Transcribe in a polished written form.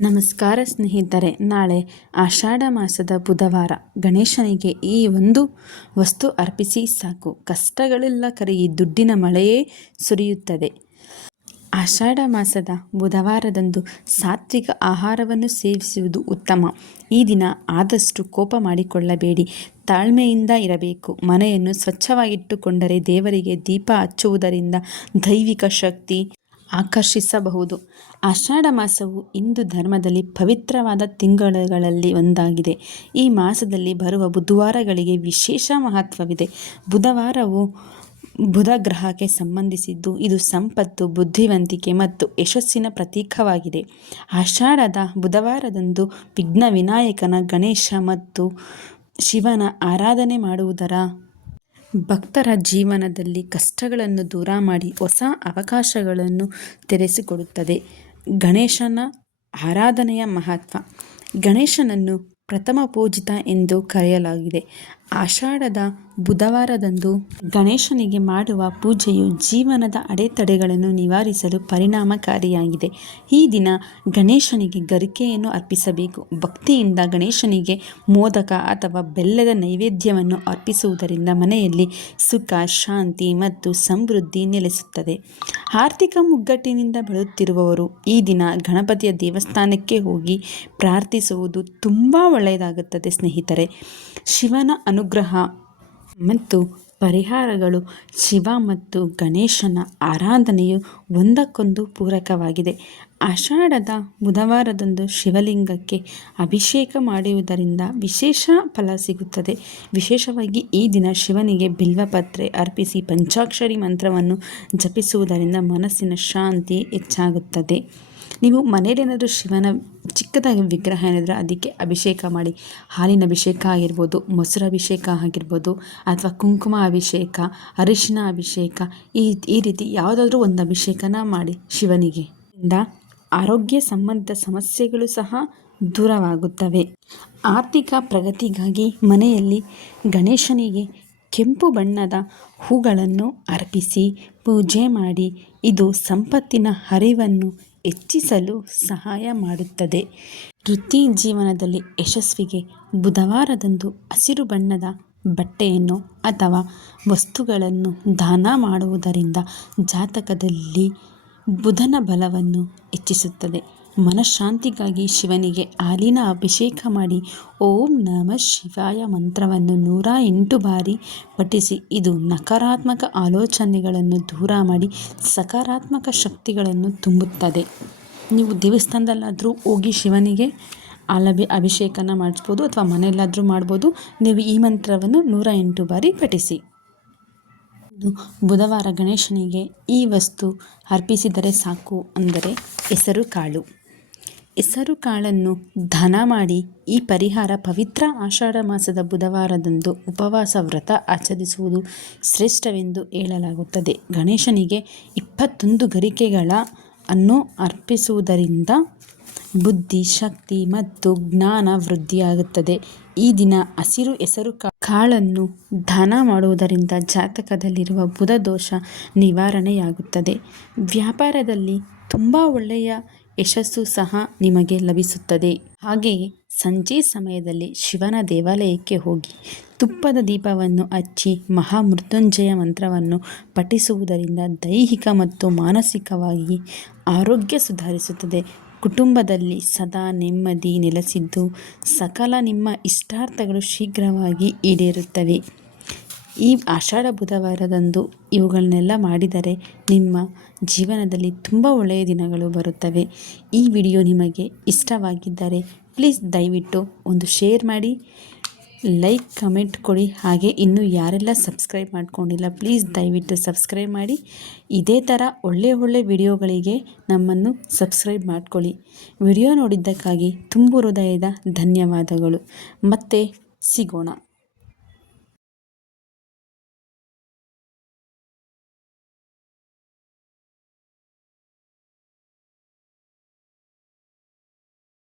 ನಮಸ್ಕಾರ ಸ್ನೇಹಿತರೆ, ನಾಳೆ ಆಷಾಢ ಮಾಸದ ಬುಧವಾರ. ಗಣೇಶನಿಗೆ ಈ ಒಂದು ವಸ್ತು ಅರ್ಪಿಸಿ ಸಾಕು, ಕಷ್ಟಗಳೆಲ್ಲ ಕರಗಿ ದುಡ್ಡಿನ ಮಳೆಯೇ ಸುರಿಯುತ್ತದೆ. ಆಷಾಢ ಮಾಸದ ಬುಧವಾರದಂದು ಸಾತ್ವಿಕ ಆಹಾರವನ್ನು ಸೇವಿಸುವುದು ಉತ್ತಮ. ಈ ದಿನ ಆದಷ್ಟು ಕೋಪ ಮಾಡಿಕೊಳ್ಳಬೇಡಿ, ತಾಳ್ಮೆಯಿಂದ ಇರಬೇಕು. ಮನೆಯನ್ನು ಸ್ವಚ್ಛವಾಗಿಟ್ಟುಕೊಂಡರೆ ದೇವರಿಗೆ ದೀಪ ಹಚ್ಚುವುದರಿಂದ ದೈವಿಕ ಶಕ್ತಿ ಆಕರ್ಷಿಸಬಹುದು. ಆಷಾಢ ಮಾಸವು ಹಿಂದೂ ಧರ್ಮದಲ್ಲಿ ಪವಿತ್ರವಾದ ತಿಂಗಳುಗಳಲ್ಲಿ ಒಂದಾಗಿದೆ. ಈ ಮಾಸದಲ್ಲಿ ಬರುವ ಬುಧವಾರಗಳಿಗೆ ವಿಶೇಷ ಮಹತ್ವವಿದೆ. ಬುಧವಾರವು ಬುಧ ಗ್ರಹಕ್ಕೆ ಸಂಬಂಧಿಸಿದ್ದು, ಇದು ಸಂಪತ್ತು, ಬುದ್ಧಿವಂತಿಕೆ ಮತ್ತು ಯಶಸ್ಸಿನ ಪ್ರತೀಕವಾಗಿದೆ. ಆಷಾಢದ ಬುಧವಾರದಂದು ವಿಘ್ನ ವಿನಾಯಕನ, ಗಣೇಶ ಮತ್ತು ಶಿವನ ಆರಾಧನೆ ಮಾಡುವುದರ ಭಕ್ತರ ಜೀವನದಲ್ಲಿ ಕಷ್ಟಗಳನ್ನು ದೂರ ಮಾಡಿ ಹೊಸ ಅವಕಾಶಗಳನ್ನು ತೆರೆಸಿಕೊಡುತ್ತದೆ. ಗಣೇಶನ ಆರಾಧನೆಯ ಮಹತ್ವ. ಗಣೇಶನನ್ನು ಪ್ರಥಮ ಪೂಜಿತ ಎಂದು ಕರೆಯಲಾಗಿದೆ. ಆಷಾಢದ ಬುಧವಾರದಂದು ಗಣೇಶನಿಗೆ ಮಾಡುವ ಪೂಜೆಯು ಜೀವನದ ಅಡೆತಡೆಗಳನ್ನು ನಿವಾರಿಸಲು ಪರಿಣಾಮಕಾರಿಯಾಗಿದೆ. ಈ ದಿನ ಗಣೇಶನಿಗೆ ಗರಿಕೆಯನ್ನು ಅರ್ಪಿಸಬೇಕು. ಭಕ್ತಿಯಿಂದ ಗಣೇಶನಿಗೆ ಮೋದಕ ಅಥವಾ ಬೆಲ್ಲದ ನೈವೇದ್ಯವನ್ನು ಅರ್ಪಿಸುವುದರಿಂದ ಮನೆಯಲ್ಲಿ ಸುಖ, ಶಾಂತಿ ಮತ್ತು ಸಮೃದ್ಧಿ ನೆಲೆಸುತ್ತದೆ. ಆರ್ಥಿಕ ಮುಗ್ಗಟ್ಟಿನಿಂದ ಬಳಲುತ್ತಿರುವವರು ಈ ದಿನ ಗಣಪತಿಯ ದೇವಸ್ಥಾನಕ್ಕೆ ಹೋಗಿ ಪ್ರಾರ್ಥಿಸುವುದು ತುಂಬ ಒಳ್ಳೆಯದಾಗುತ್ತದೆ. ಸ್ನೇಹಿತರೆ, ಶಿವನ ಅನುಗ್ರಹ ಮತ್ತು ಪರಿಹಾರಗಳು. ಶಿವ ಮತ್ತು ಗಣೇಶನ ಆರಾಧನೆಯು ಒಂದಕ್ಕೊಂದು ಪೂರಕವಾಗಿದೆ. ಆಷಾಢದ ಬುಧವಾರದಂದು ಶಿವಲಿಂಗಕ್ಕೆ ಅಭಿಷೇಕ ಮಾಡುವುದರಿಂದ ವಿಶೇಷ ಫಲ ಸಿಗುತ್ತದೆ. ವಿಶೇಷವಾಗಿ ಈ ದಿನ ಶಿವನಿಗೆ ಬಿಲ್ವಪತ್ರೆ ಅರ್ಪಿಸಿ ಪಂಚಾಕ್ಷರಿ ಮಂತ್ರವನ್ನು ಜಪಿಸುವುದರಿಂದ ಮನಸ್ಸಿನ ಶಾಂತಿ ಹೆಚ್ಚಾಗುತ್ತದೆ. ನೀವು ಮನೆಯಲ್ಲಿ ಏನಾದರೂ ಶಿವನ ಚಿಕ್ಕದಾಗಿ ವಿಗ್ರಹ ಏನಾದರೂ ಅದಕ್ಕೆ ಅಭಿಷೇಕ ಮಾಡಿ, ಹಾಲಿನ ಅಭಿಷೇಕ ಆಗಿರ್ಬೋದು, ಮೊಸರು ಅಭಿಷೇಕ ಆಗಿರ್ಬೋದು, ಅಥವಾ ಕುಂಕುಮ ಅಭಿಷೇಕ, ಅರಿಶಿನ ಅಭಿಷೇಕ, ಈ ರೀತಿ ಯಾವುದಾದ್ರೂ ಒಂದು ಅಭಿಷೇಕನ ಮಾಡಿ ಶಿವನಿಗೆ. ಇಂದ ಆರೋಗ್ಯ ಸಂಬಂಧಿತ ಸಮಸ್ಯೆಗಳು ಸಹ ದೂರವಾಗುತ್ತವೆ. ಆರ್ಥಿಕ ಪ್ರಗತಿಗಾಗಿ ಮನೆಯಲ್ಲಿ ಗಣೇಶನಿಗೆ ಕೆಂಪು ಬಣ್ಣದ ಹೂಗಳನ್ನು ಅರ್ಪಿಸಿ ಪೂಜೆ ಮಾಡಿ. ಇದು ಸಂಪತ್ತಿನ ಹರಿವನ್ನು ಹೆಚ್ಚಿಸಲು ಸಹಾಯ ಮಾಡುತ್ತದೆ. ವೃತ್ತಿ ಜೀವನದಲ್ಲಿ ಯಶಸ್ವಿಗೆ ಬುಧವಾರದಂದು ಹಸಿರು ಬಣ್ಣದ ಬಟ್ಟೆಯನ್ನು ಅಥವಾ ವಸ್ತುಗಳನ್ನು ದಾನ ಮಾಡುವುದರಿಂದ ಜಾತಕದಲ್ಲಿ ಬುಧನ ಬಲವನ್ನು ಹೆಚ್ಚಿಸುತ್ತದೆ. ಮನಃಶಾಂತಿಗಾಗಿ ಶಿವನಿಗೆ ಹಾಲಿನ ಅಭಿಷೇಕ ಮಾಡಿ ಓಂ ನಮಃ ಶಿವಾಯ ಮಂತ್ರವನ್ನು 108 ಬಾರಿ ಪಠಿಸಿ. ಇದು ನಕಾರಾತ್ಮಕ ಆಲೋಚನೆಗಳನ್ನು ದೂರ ಮಾಡಿ ಸಕಾರಾತ್ಮಕ ಶಕ್ತಿಗಳನ್ನು ತುಂಬುತ್ತದೆ. ನೀವು ದೇವಸ್ಥಾನದಲ್ಲಾದರೂ ಹೋಗಿ ಶಿವನಿಗೆ ಅಭಿಷೇಕನ ಮಾಡಿಸ್ಬೋದು ಅಥವಾ ಮನೆಯಲ್ಲಾದರೂ ಮಾಡ್ಬೋದು. ನೀವು ಈ ಮಂತ್ರವನ್ನು 108 ಬಾರಿ ಪಠಿಸಿ. ಬುಧವಾರ ಗಣೇಶನಿಗೆ ಈ ವಸ್ತು ಅರ್ಪಿಸಿದರೆ ಸಾಕು. ಅಂದರೆ ಹೆಸರು ಕಾಳು. ಹೆಸರು ಕಾಳನ್ನು ದಾನ ಮಾಡಿ. ಈ ಪರಿಹಾರ ಪವಿತ್ರ ಆಷಾಢ ಮಾಸದ ಬುಧವಾರದಂದು ಉಪವಾಸ ವ್ರತ ಆಚರಿಸುವುದು ಶ್ರೇಷ್ಠವೆಂದು ಹೇಳಲಾಗುತ್ತದೆ. ಗಣೇಶನಿಗೆ 21 ಗರಿಕೆಗಳ ಅನ್ನು ಅರ್ಪಿಸುವುದರಿಂದ ಬುದ್ಧಿ, ಶಕ್ತಿ ಮತ್ತು ಜ್ಞಾನ ವೃದ್ಧಿಯಾಗುತ್ತದೆ. ಈ ದಿನ ಹಸಿರು ಹೆಸರು ಕಾಳನ್ನು ದಾನ ಮಾಡುವುದರಿಂದ ಜಾತಕದಲ್ಲಿರುವ ಬುಧ ದೋಷ ನಿವಾರಣೆಯಾಗುತ್ತದೆ. ವ್ಯಾಪಾರದಲ್ಲಿ ತುಂಬ ಒಳ್ಳೆಯ ಯಶಸ್ಸು ಸಹ ನಿಮಗೆ ಲಭಿಸುತ್ತದೆ. ಹಾಗೆಯೇ ಸಂಜೆ ಸಮಯದಲ್ಲಿ ಶಿವನ ದೇವಾಲಯಕ್ಕೆ ಹೋಗಿ ತುಪ್ಪದ ದೀಪವನ್ನು ಹಚ್ಚಿ ಮಹಾಮೃತ್ಯುಂಜಯ ಮಂತ್ರವನ್ನು ಪಠಿಸುವುದರಿಂದ ದೈಹಿಕ ಮತ್ತು ಮಾನಸಿಕವಾಗಿ ಆರೋಗ್ಯ ಸುಧಾರಿಸುತ್ತದೆ. ಕುಟುಂಬದಲ್ಲಿ ಸದಾ ನೆಮ್ಮದಿ ನೆಲೆಸಿದ್ದು ಸಕಲ ನಿಮ್ಮ ಇಷ್ಟಾರ್ಥಗಳು ಶೀಘ್ರವಾಗಿ ಈಡೇರುತ್ತವೆ. ಈ ಆಷಾಢ ಬುಧವಾರದಂದು ಇವುಗಳನ್ನೆಲ್ಲ ಮಾಡಿದರೆ ನಿಮ್ಮ ಜೀವನದಲ್ಲಿ ತುಂಬ ಒಳ್ಳೆಯ ದಿನಗಳು ಬರುತ್ತವೆ. ಈ ವಿಡಿಯೋ ನಿಮಗೆ ಇಷ್ಟವಾಗಿದ್ದರೆ ಪ್ಲೀಸ್ ದಯವಿಟ್ಟು ಒಂದು ಶೇರ್ ಮಾಡಿ, ಲೈಕ್, ಕಮೆಂಟ್ ಕೊಡಿ. ಹಾಗೆ ಇನ್ನೂ ಯಾರೆಲ್ಲ ಸಬ್ಸ್ಕ್ರೈಬ್ ಮಾಡ್ಕೊಂಡಿಲ್ಲ ಪ್ಲೀಸ್ ದಯವಿಟ್ಟು ಸಬ್ಸ್ಕ್ರೈಬ್ ಮಾಡಿ. ಇದೇ ಥರ ಒಳ್ಳೆಯ ವಿಡಿಯೋಗಳಿಗೆ ನಮ್ಮನ್ನು ಸಬ್ಸ್ಕ್ರೈಬ್ ಮಾಡ್ಕೊಳ್ಳಿ. ವಿಡಿಯೋ ನೋಡಿದ್ದಕ್ಕಾಗಿ ತುಂಬ ಹೃದಯದ ಧನ್ಯವಾದಗಳು. ಮತ್ತೆ ಸಿಗೋಣ.